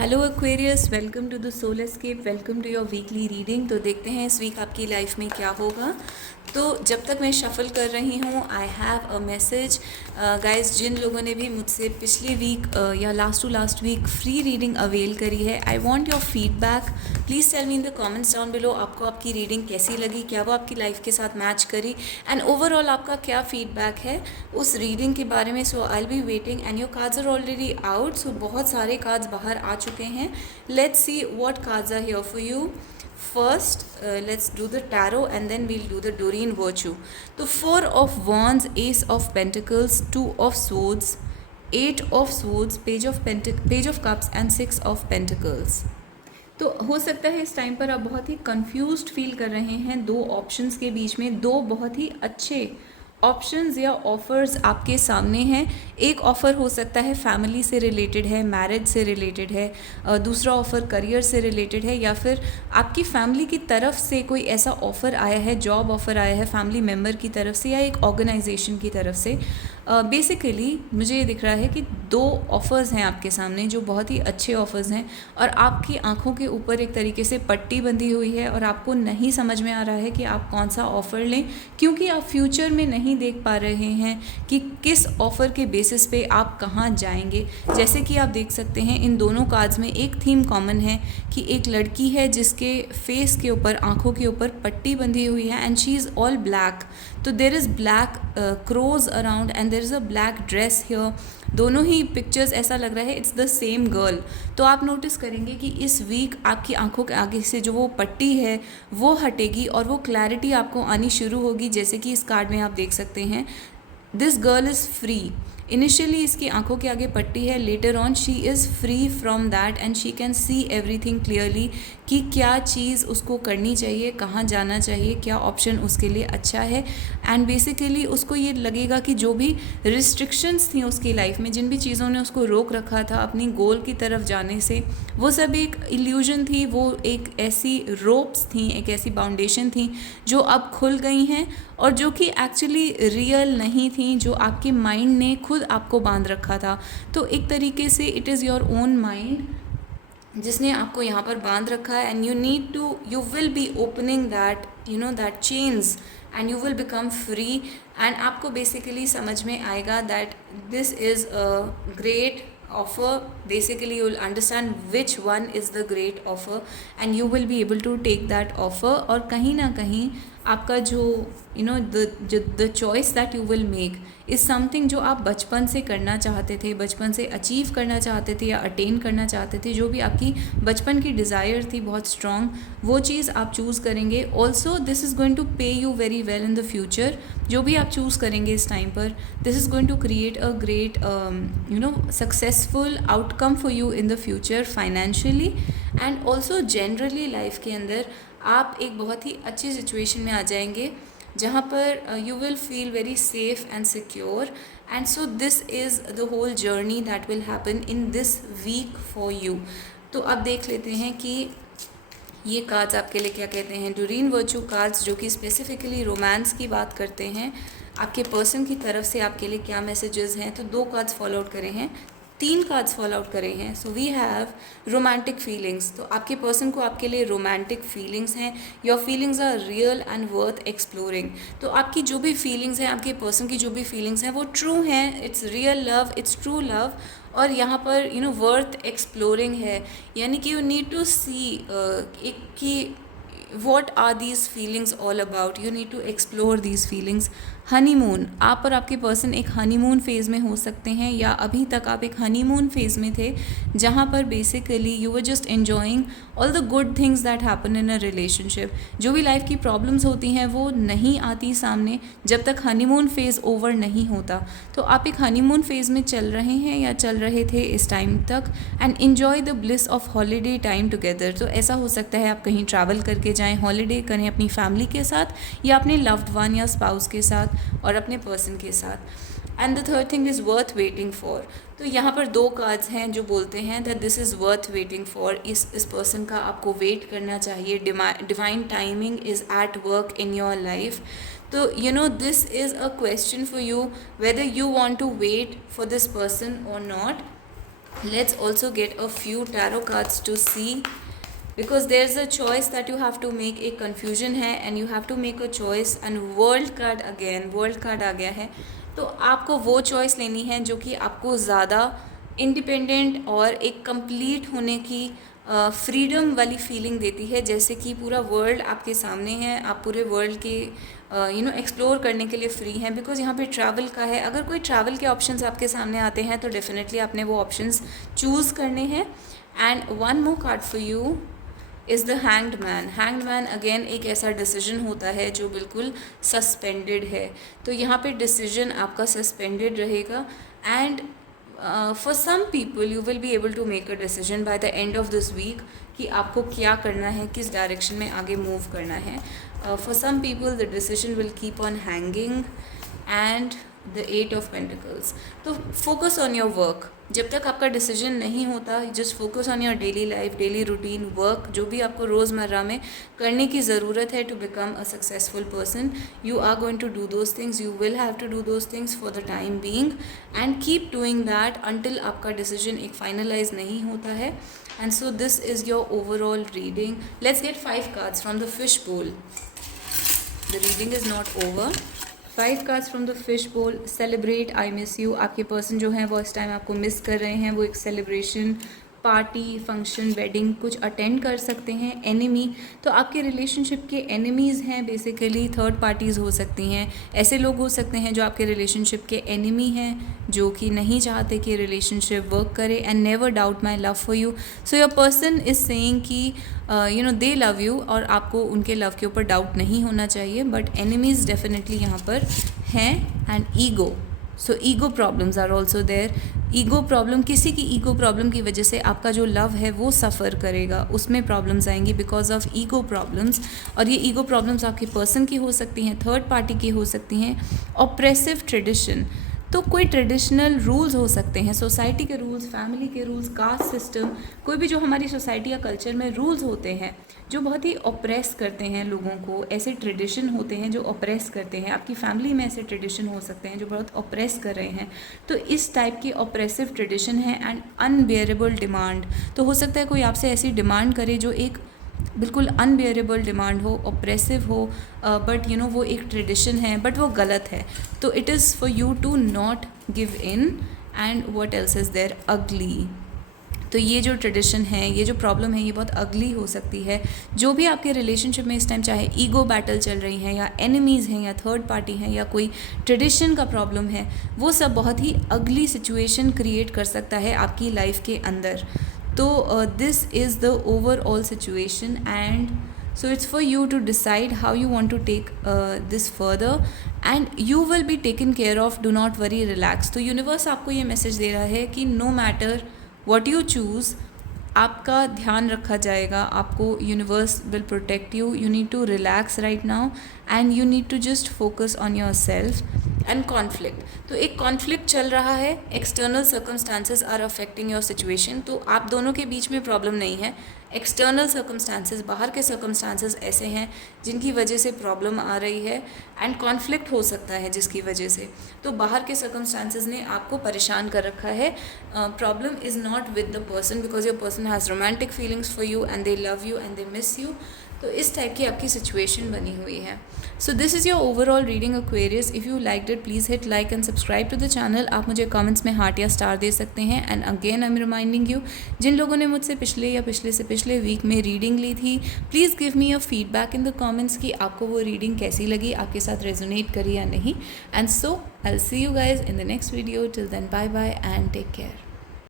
Hello Aquarius, welcome to the soul escape, welcome to your weekly reading. तो देखते हैं इस वीक आपकी लाइफ में क्या होगा। तो जब तक मैं शफल कर रही हूँ, I have a message guys. जिन लोगों ने भी मुझसे पिछले वीक या last to last week free reading avail करी है, I want your feedback. Please tell me in the comments down below आपको आपकी रीडिंग कैसी लगी, क्या वो आपकी लाइफ के साथ मैच करी, एंड ओवरऑल आपका क्या फीडबैक है उस रीडिंग के बारे में। So I will be waiting and your cards are already out. So बहुत सारे कार्ड्स बाहर आ चुके हैं। Let's see what cards are here for you. First, let's do the tarot and then we'll do the Doreen Virtue. The Four of Wands, Ace of Pentacles, Two of Swords, Eight of Swords, Page of Cups and Six of Pentacles. तो हो सकता है इस time पर आप बहुत ही confused feel कर रहे हैं दो ऑप्शंस के बीच में। दो बहुत ही अच्छे ऑप्शंस या ऑफ़र्स आपके सामने हैं। एक ऑफ़र हो सकता है फैमिली से रिलेटेड है, मैरिज से रिलेटेड है, दूसरा ऑफ़र करियर से रिलेटेड है, या फिर आपकी फैमिली की तरफ से कोई ऐसा ऑफ़र आया है, जॉब ऑफ़र आया है फैमिली मेम्बर की तरफ से या एक ऑर्गेनाइजेशन की तरफ से। बेसिकली मुझे ये दिख रहा है कि दो ऑफ़र्स हैं आपके सामने जो बहुत ही अच्छे ऑफ़र्स हैं, और आपकी आंखों के ऊपर एक तरीके से पट्टी बंधी हुई है और आपको नहीं समझ में आ रहा है कि आप कौन सा ऑफ़र लें, क्योंकि आप फ्यूचर में नहीं देख पा रहे हैं कि किस ऑफ़र के बेसिस पे आप कहाँ जाएंगे। जैसे कि आप देख सकते हैं इन दोनों कार्ड्स में एक थीम कॉमन है कि एक लड़की है जिसके फेस के ऊपर, आंखों के ऊपर पट्टी बंधी हुई है, and she is all black. तो there is black crows around and there is a black dress here. दोनों ही पिक्चर्स ऐसा लग रहा है इट्स द सेम गर्ल। तो आप नोटिस करेंगे कि इस वीक आपकी आंखों के आगे से जो वो पट्टी है वो हटेगी और वो क्लैरिटी आपको आनी शुरू होगी। जैसे कि इस कार्ड में आप देख सकते हैं, this girl is free. Initially इसकी आंखों के आगे पट्टी है, later on she is free from that and she can see everything clearly कि क्या चीज़ उसको करनी चाहिए, कहाँ जाना चाहिए, क्या ऑप्शन उसके लिए अच्छा है। एंड बेसिकली उसको ये लगेगा कि जो भी रिस्ट्रिक्शंस थी उसकी लाइफ में, जिन भी चीज़ों ने उसको रोक रखा था अपनी गोल की तरफ जाने से, वो सब एक इल्यूजन थी, वो एक ऐसी रोप्स थी, एक ऐसी बाउंडेशन थी जो अब खुल गई हैं और जो कि एक्चुअली रियल नहीं थी, जो आपके माइंड ने खुद आपको बांध रखा था। तो एक तरीके से it is your own mind जिसने आपको यहाँ पर बांध रखा है, and you will B opening that that chains and you will become free. And आपको बेसिकली समझ में आएगा that this is a great offer. Basically you will understand which one is the great offer and you will be able to take that offer. और कहीं ना कहीं आपका जो the choice that you will make is something जो आप बचपन से करना चाहते थे, बचपन से अचीव करना चाहते थे या अटेन करना चाहते थे, जो भी आपकी बचपन की डिज़ायर थी बहुत स्ट्रॉन्ग, वो चीज़ आप चूज़ करेंगे। Also this is going to pay you very well in the future. जो भी आप चूज़ करेंगे इस टाइम पर, this is going to create a great successful outcome for you in the future financially and also generally life के अंदर आप एक बहुत ही अच्छी सिचुएशन में आ जाएंगे जहाँ पर you will feel very safe and secure. And so this is the whole journey that will happen in this week for you. तो अब देख लेते हैं कि ये कार्ड्स आपके लिए क्या कहते हैं। डोरीन वर्चू कार्ड्स जो कि स्पेसिफिकली रोमांस की बात करते हैं, आपके पर्सन की तरफ से आपके लिए क्या मैसेजेस हैं। तो दो कार्ड्स फॉलो आउट करे हैं, तीन कार्ड्स फॉलो आउट करे हैं। So we have romantic feelings. तो आपके पर्सन को आपके लिए रोमांटिक फीलिंग्स हैं, your feelings are real and worth exploring. तो आपकी जो भी फीलिंग्स हैं, आपके पर्सन की जो भी फीलिंग्स हैं, वो ट्रू हैं, it's real love, it's true love, और यहाँ पर वर्थ एक्सप्लोरिंग है। यानी कि यू नीड टू सी एक कि what are these feelings all about, you need to explore these feelings। Honeymoon, आप और आपके पर्सन एक हनीमून फेज़ में हो सकते हैं, या अभी तक आप एक हनीमून फेज़ में थे जहाँ पर basically you were just enjoying all the good things that happen in a relationship. जो भी लाइफ की प्रॉब्लम्स होती हैं वो नहीं आती सामने जब तक हनीमून फेज़ ओवर नहीं होता। तो आप एक हनीमून फेज़ में चल रहे हैं या चल रहे थे इस टाइम तक, and enjoy the bliss of holiday time together. तो ऐसा हो सकता है आप कहीं ट्रैवल करके जाएँ, हॉलीडे करें अपनी फैमिली के साथ या अपने लव्ड वन या स्पाउस के साथ और अपने पर्सन के साथ। And the third thing is worth waiting for. तो यहाँ पर दो कार्ड्स हैं जो बोलते हैं that this is worth waiting for. इस पर्सन का आपको वेट करना चाहिए, divine timing is at work in your life. तो this is a question for you whether you want to wait for this person और not. Let's also get a few tarot cards to see, because there's a choice that you have to make. एक confusion है and you have to make a choice, and world card again, world card आ गया है. तो आपको वो choice लेनी है जो कि आपको ज़्यादा इंडिपेंडेंट और एक कंप्लीट होने की फ्रीडम वाली फीलिंग देती है, जैसे कि पूरा वर्ल्ड आपके सामने है, आप पूरे वर्ल्ड के एक्सप्लोर करने के लिए फ्री हैं. बिकॉज यहाँ पे ट्रैवल का है. अगर कोई ट्रैवल के ऑप्शंस आपके सामने आते हैं तो डेफिनेटली आपने वो ऑप्शंस चूज़ करने हैं. And one more card for you is the hanged man. Hanged man again एक ऐसा डिसीजन होता है जो बिल्कुल सस्पेंडेड है. तो यहाँ पे डिसीजन आपका सस्पेंडेड रहेगा. And for some people you will be able to make a decision by the end of this week कि आपको क्या करना है, किस डायरेक्शन में आगे मूव करना है. For some people the decision will keep on hanging. And the 8 of pentacles. तो फोकस ऑन योर वर्क. जब तक आपका डिसीजन नहीं होता, just focus on your daily life, daily routine, work, जो भी आपको रोज़मर्रा में करने की ज़रूरत है to become a successful person. You are going to do those things. You will have to do those things for the time being and keep doing that until आपका डिसीजन एक फाइनलाइज नहीं होता है. And so this is your overall reading. Let's get 5 cards from the fish bowl. The reading is not over. 5 cards from the fish bowl. Celebrate, I miss you. आपके person जो हैं वो इस time आपको miss कर रहे हैं. वो एक सेलिब्रेशन, पार्टी, फंक्शन, वेडिंग कुछ अटेंड कर सकते हैं. एनिमी, तो आपके रिलेशनशिप के एनिमीज़ हैं बेसिकली. थर्ड पार्टीज़ हो सकती हैं. ऐसे लोग हो सकते हैं जो आपके रिलेशनशिप के एनिमी हैं, जो कि नहीं चाहते कि रिलेशनशिप वर्क करे. And never doubt my love for you. So your person is saying कि दे लव यू, और आपको उनके लव के ऊपर डाउट नहीं होना चाहिए. बट एनिमीज़ डेफिनेटली यहाँ पर हैं. And ego, so ego problems are also there. Ego problem, किसी की ईगो प्रॉब्लम की वजह से आपका जो लव है वो सफ़र करेगा, उसमें प्रॉब्लम्स आएंगी बिकॉज ऑफ ईगो प्रॉब्लम्स. और ये ईगो प्रॉब्लम्स आपके पर्सन की हो सकती हैं, थर्ड पार्टी की हो सकती हैं. ऑप्रेसिव ट्रेडिशन, तो कोई ट्रेडिशनल रूल्स हो सकते हैं, सोसाइटी के रूल्स, फैमिली के रूल्स, कास्ट सिस्टम, कोई भी जो हमारी सोसाइटी या कल्चर में रूल्स होते हैं जो बहुत ही ऑप्रेस करते हैं लोगों को. ऐसे ट्रेडिशन होते हैं जो ऑप्रेस करते हैं. आपकी फैमिली में ऐसे ट्रेडिशन हो सकते हैं जो बहुत ऑप्रेस कर रहे हैं. तो इस टाइप की ऑप्रेसिव ट्रेडिशन है. एंड अनबियरेबल डिमांड, तो हो सकता है कोई आपसे ऐसी डिमांड करे जो एक बिल्कुल अनबियरेबल डिमांड हो, ऑप्रेसिव हो, बट वो एक ट्रेडिशन है, बट वो गलत है. तो it is for you to not give in. And what else is there, अगली. तो ये जो ट्रेडिशन है, ये जो प्रॉब्लम है, ये बहुत अगली हो सकती है. जो भी आपके रिलेशनशिप में इस टाइम, चाहे ईगो बैटल चल रही हैं, या एनिमीज़ हैं, या थर्ड पार्टी हैं, या कोई ट्रेडिशन का प्रॉब्लम है, वो सब बहुत ही अगली सिचुएशन क्रिएट कर सकता है आपकी लाइफ के अंदर. तो this is the overall situation. And so it's for you to decide how you want to take this further, and you will be taken care of. Do not worry, relax. तो universe आपको ये message दे रहा है कि no matter what you choose, आपका ध्यान रखा जाएगा. आपको universe will protect you. You need to relax right now, and you need to just focus on yourself. And conflict, तो एक कॉन्फ्लिक्ट चल रहा है. External circumstances are affecting your situation. तो आप दोनों के बीच में प्रॉब्लम नहीं है. एक्सटर्नल सर्कमस्टांसेस, बाहर के सर्कमस्टांसेस ऐसे हैं जिनकी वजह से प्रॉब्लम आ रही है. एंड कॉन्फ्लिक्ट हो सकता है जिसकी वजह से. तो बाहर के सर्कमस्टांसेस ने आपको परेशान कर रखा है. Problem is not with the person, because your person has romantic feelings for you and they love you and they miss you. तो इस टाइप की आपकी सिचुएशन बनी हुई है. So this is your overall reading Aquarius. If you like it, please hit like and subscribe to the channel. आप मुझे comments में हार्ट या स्टार दे सकते हैं. And again I am reminding you, जिन लोगों ने मुझसे पिछले या पिछले से पिछले वीक में रीडिंग ली थी, please give me a feedback in the comments कि आपको वो रीडिंग कैसी लगी, आपके साथ रेजोनेट करी या नहीं. And so I will see you guys in the next video. Till then, bye bye and take care.